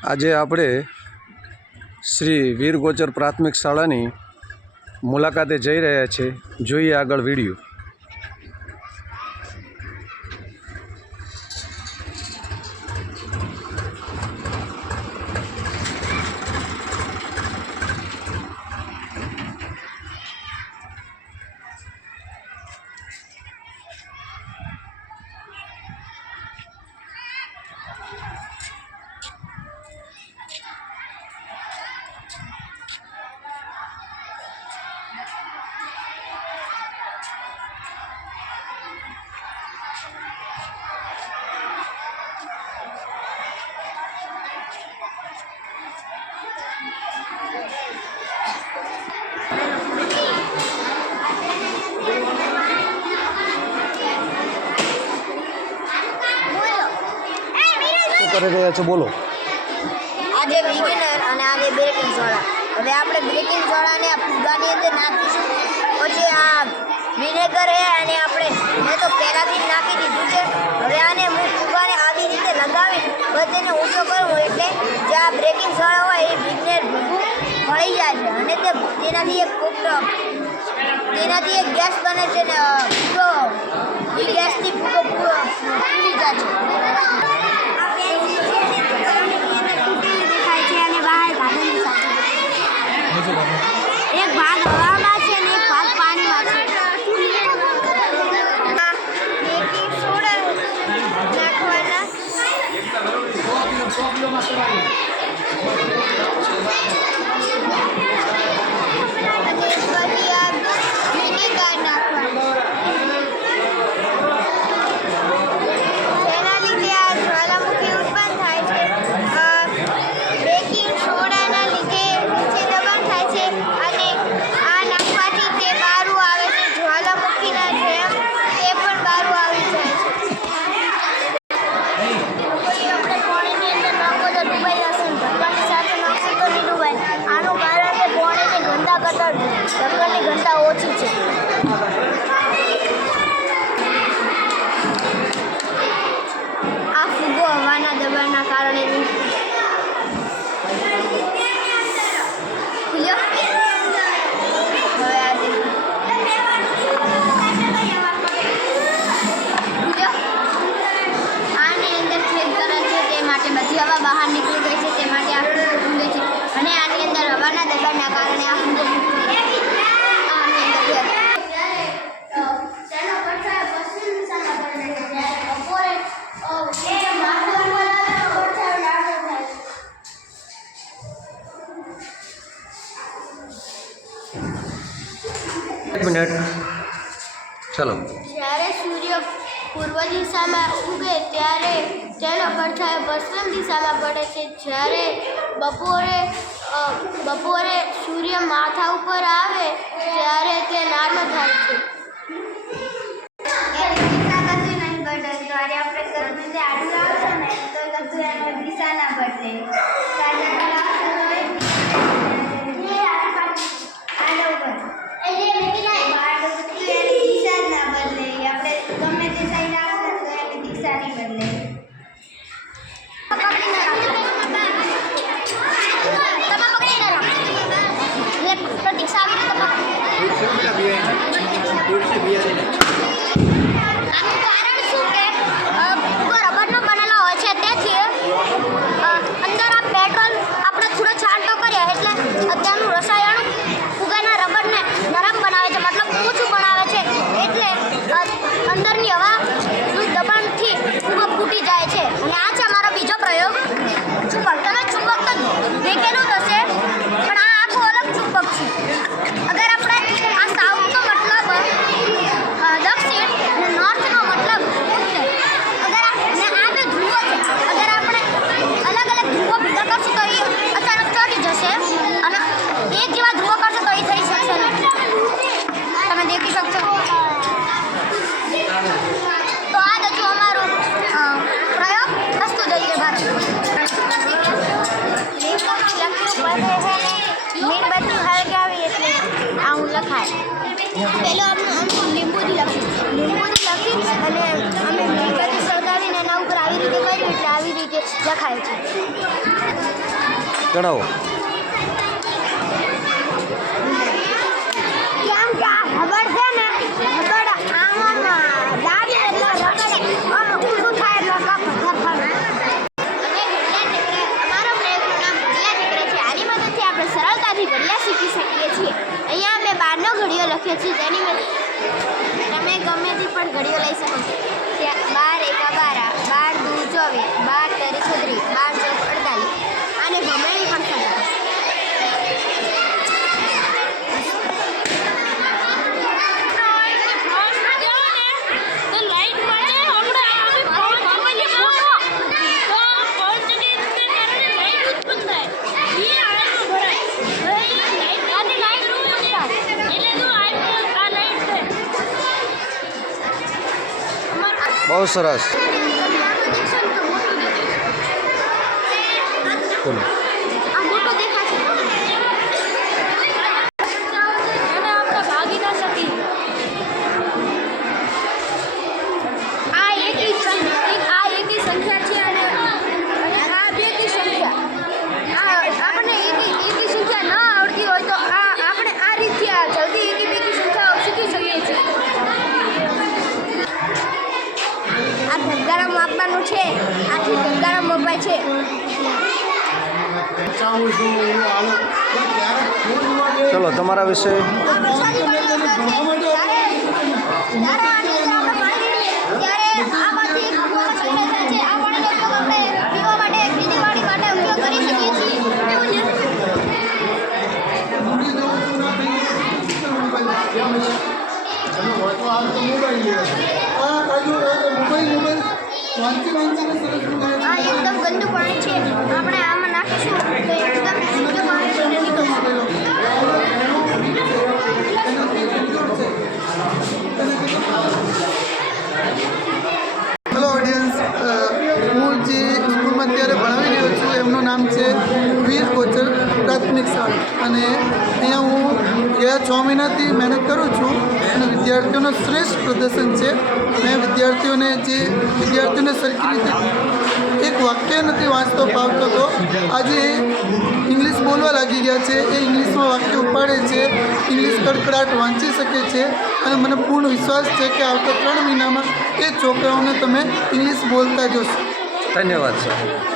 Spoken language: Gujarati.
આજે આપણે શ્રી વીર ગોચર પ્રાથમિક શાળાની મુલાકાતે જઈ રહ્યા છીએ। જોઈએ આગળ વિડીયો। કરી રહ્યા છો બોલો। આજે બિગિનર અને આજે બ્રેકિંગ સોડા। હવે આપણે બ્રેકિંગ સોડાને આ ફુગાની અંદર નાખીશું, પછી આ વિનેગર છે અને આપણે મેં તો પહેલાંથી જ નાખી દીધું છે। હવે આને હું ફુગાને આવી રીતે લગાવી બધાને ઊંચો કરું એટલે જે આ બ્રેકિંગ સોડા હોય એ વિનેગર ભૂગું ભળી જાય છે અને તેનાથી એક ગેસ બને છે ને તો એ ગેસથી ફૂગો ફૂલી જાય છે। एक भाग हवा में है ने एक भाग पानी में है। बेकिंग सोडा नाखवाना અને પછી આ વિનેગર નાખવાનું, જેના લીધે આ જ્વાલામુખી ઉત્પન્ન થાય છે। બેકિંગ સોડાના લીધે ઊંચી દબાણ થાય છે અને આ નાખવાથી તે બારું આવે છે, જ્વાલામુખીના જેમ તે પણ બારું આવી જાય છે। કોઈ આપણે પાણીની અંદર નાખો તો ડૂબાઈ જશે, ઢક્કણની સાથે નાખો તો નહીં ડૂબાય। આનું કારણ કે પાણીની ઘનતા કરતાં ઢક્કણની ઘનતા ઓછી છે। આ ફૂગો હવાના દબાણના કારણે બધી હવા બહાર નીકળી ગઈ છે, તે માટે આ ફૂગો ફૂલે છે અને આની અંદર હવાના દબાણના કારણે આ ફૂગો મિનિટ ચલો। જ્યારે સૂર્ય પૂર્વ દિશામાં ઉગે ત્યારે તેનો પડછાયો પશ્ચિમ દિશામાં પડે છે। જ્યારે બપોરે સૂર્ય માથા ઉપર આવે ત્યારે તે નાનો થાય છે। દિશા ના બદલે રબરનો બનેલો હોય છે, તેથી અંદર આ પેટ્રોલ આપણે થોડો છાંટો કરીએ એટલે અત્યારનું રસાયણ ફુગાના રબરને નરમ બનાવે છે, મતલબ ઊંચું બનાવે છે, એટલે અંદરની હવાનું દબાણથી ફુગો ફૂટી જાય છે। અને આ છે અમારો બીજો પ્રયોગ, ચુંબક। તમે ચુંબક તો દેખેલું જ હશે, પણ આ આખું અલગ ચુંબક છે। અગર આપણે આ સાઉથનો મતલબ દક્ષિણ અને નોર્થનો મતલબ ઉત્તર, અગર આ બે ધ્રુવો છે, અગર આપણે અલગ અલગ ધ્રુવો ભેગા કરશું તો એ અચાનક ચોટી જશે અને એક જેવા ધ્રુવો કરશે તો એ થઈ શકશે નહીં। તમે દેખી શકશો। તો આ હતું અમારું પ્રયોગ। હસતું જઈએ ભારત। લખ્યું પડે મીણબત્તી હળગાવી એટલે આવું લખાય। પેલો લીંબુથી લખ્યું, લીંબુથી લખી અને અમે મીણબત્તી સળગાવીને એના ઉપર આવી રીતે કર્યું એટલે આવી રીતે લખાય છે. જણાવો. કેમ કે આ રબર છે ને રબર આમાં દાબી એટલે રબર આમ ઊંધું થાય એટલે પથ્થર ફરે. અમારો પ્રયોગનું નામ ઘડિયા ચક્ર છે. આની મદદથી આપણે સરળતાથી ઘડિયા શીખી શકીએ છીએ. અહીંયા અમે 12નો ઘડિયો લખ્યો છે, જેની તમે ગમે તે પણ ઘડીઓ લઈ શકો છો. ત્યાં 12 × 12, 12 × 2 = 24, 12 × 4 = 48. આને ભમેળી પણ થશે. બહુ સરસ. બોલો. આ મોટો દેખાશે એને આપણે ભાગી ના શકીએ. આ એકી સંખ્યા છે અને આ બેકી સંખ્યા. આપણને એકી સંખ્યા ન આવડતી હોય તો આપણે આ રીતે જલ્દી એકી બેકી સંખ્યાઓ શીખી શકીએ છીએ. આ ઘરગારા માપવાનું છે. આથી ઘરગારા મપાય છે. ચલો તમારા વિશે. આ વરસાદી પાણી જ્યારે આમાંથી કૂવામાં સંગ્રહ થાય છે. આ પાણીનો ઉપયોગ આપણે પીવા માટે, ખેતીવાડી માટે ઉપયોગ કરી શકીએ છીએ. એવું ને? આ એકદમ ગંદુ પાણી છે. આપણે આમાં નાખીશું તો એકદમ શુદ્ધ પાણી નીકળશે. હેલો ઓડિયન્સ, હું જે સ્કૂલમાં અત્યારે ભણાવી રહ્યો છું એમનું નામ છે વીર ગોચર પ્રાથમિક શાળા, અને અહીંયા હું ગયા 6 મહિનાથી મહેનત કરું છું અને વિદ્યાર્થીઓનું શ્રેષ્ઠ પ્રદર્શન છે. મેં વિદ્યાર્થીઓને સરખી રીતે એક વાક્ય નથી વાંચતો ફાવતો તો આજે ઇંગ્લિશ બોલવા લાગી ગયા છે. એ ઇંગ્લિશમાં વાક્ય ઉપાડે છે, ઇંગ્લિશ કડકડાટ વાંચી શકે છે અને મને પૂર્ણ વિશ્વાસ છે કે આવતા 3 મહિનામાં એ છોકરાઓને તમે ઇંગ્લિશ બોલતા જોશો. ધન્યવાદ સર.